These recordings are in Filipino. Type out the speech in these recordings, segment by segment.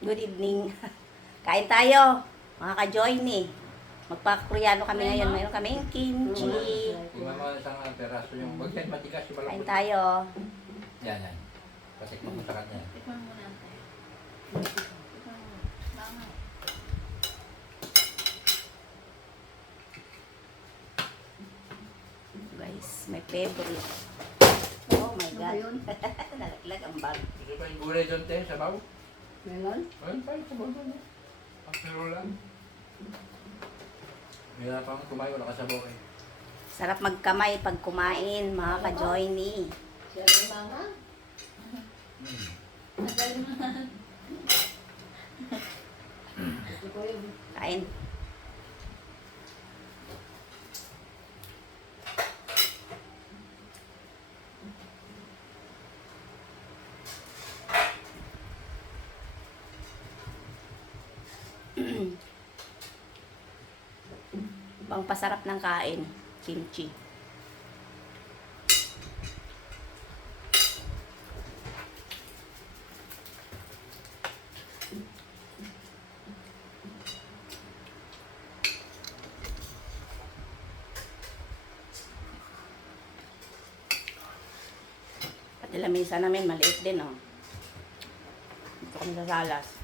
Good evening. Kain tayo, mga ka-join. Magpa-Koreano kami ngayon. Mayroon kaming kimchi. Tingnan mo isang peraso yung bagyan matigas yung Kain malambot. tayo. Yan. Patikman mo sa kanya. Tikman mo natin. Tikman mo. Tama. Guys, my favorite. Oh my God. Ano yun? Nalaglag ang bag. Gusto pa yung gulay doon, te, sabaw? Melon? Ayun tayo, sabaw doon. After lang. Mayroon pang kumain, wala kasabaw eh. Sarap magkamay pag kumain, mga ka-join. Siya rin mga? Magaling naman. Gusto ko yun. Kain. Pangpasarap ng kain, kimchi. Pati lamesa namin maliit din, oh. Dito kami sa salas.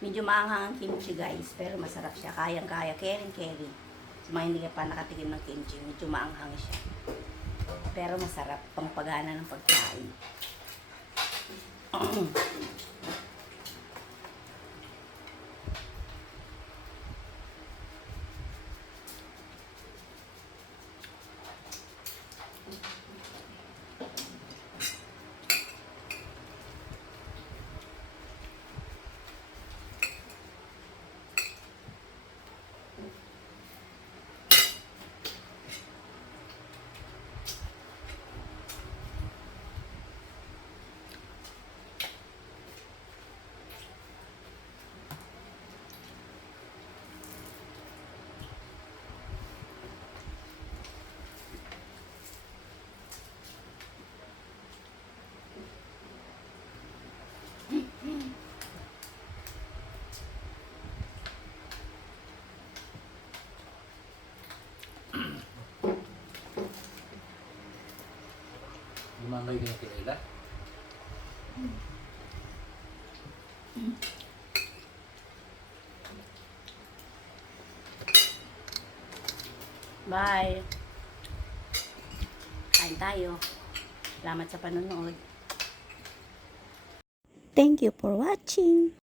Medyo maanghang ang kimchi, guys, pero masarap siya. Kayang-kaya, caring. Sa mga hindi ka pa nakatikim ng kimchi, medyo maanghang siya. Pero masarap, pangpagana ng pagkain. Lumangay din yung kilala. Bye! Kain tayo. Salamat sa panonood. Thank you for watching.